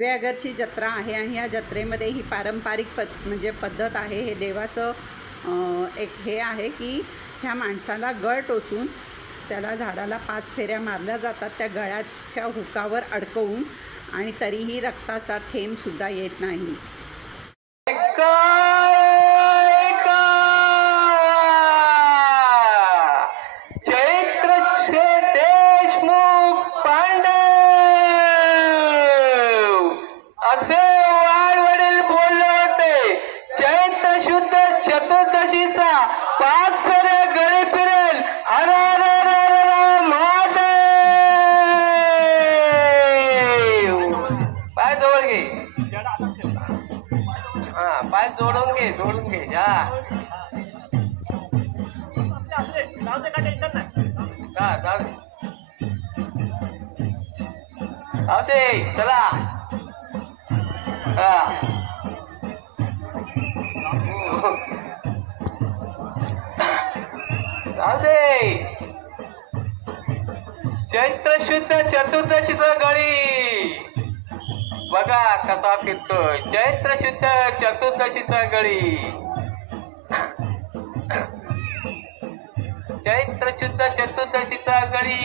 हिरव्यागरची जत्रा आहे आणि या जत्रेमध्ये ही पारंपरिक म्हणजे पद्धत आहे. हे देवाचं एक हे आहे की ह्या माणसाला गळ टोचून त्याला झाडाला 5 फेऱ्या मारल्या जातात त्या गळ्याच्या हुकावर अडकवून आणि तरीही रक्ताचा थेंबसुद्धा येत नाही. चतुर्दशीचा 5 फेऱ्या गळे फिरेल. हर हर हर हर महादेव. पाय जवळ घे. हा, पाय जोडून घे, जोडून घे. हा जाऊ दे. चला. हा चैत्र शुद्ध चतुर्दशीचा गळी बघा कसा फिरतोय. चैत्र शुद्ध चतुर्दशीचा गळी. चैत्र शुद्ध चतुर्दशीचा गळी.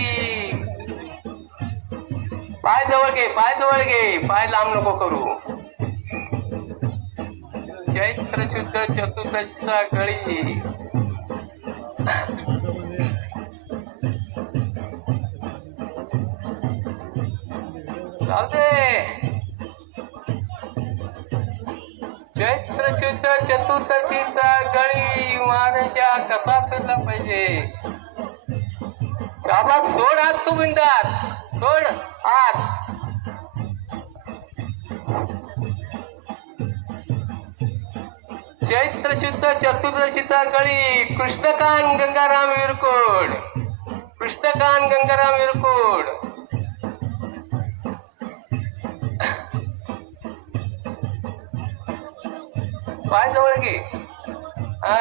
पाय जवळ घे, पाय जवळ घे. पाय लांब नको करू. चैत्र शुद्ध चतुर्दशीचा गळी. चैत्र शुद्ध चतुर्दशीचा गळी महाराजा कसा फिरला पाहिजे. बाबा सोड हात, तू बिंदास सोड हात. चैत्र शुद्ध चतुर्दशीचा गळी. कृष्णकांत गंगाराम विरकोड. कृष्णकांत गंगाराम विरकोड. पाय जवळ घे. हा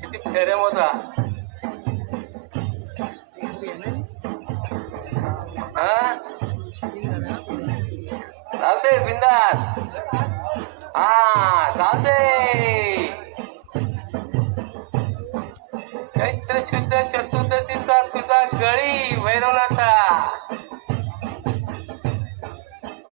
किती फेऱ्या मोजा. हा चालते बिंदास.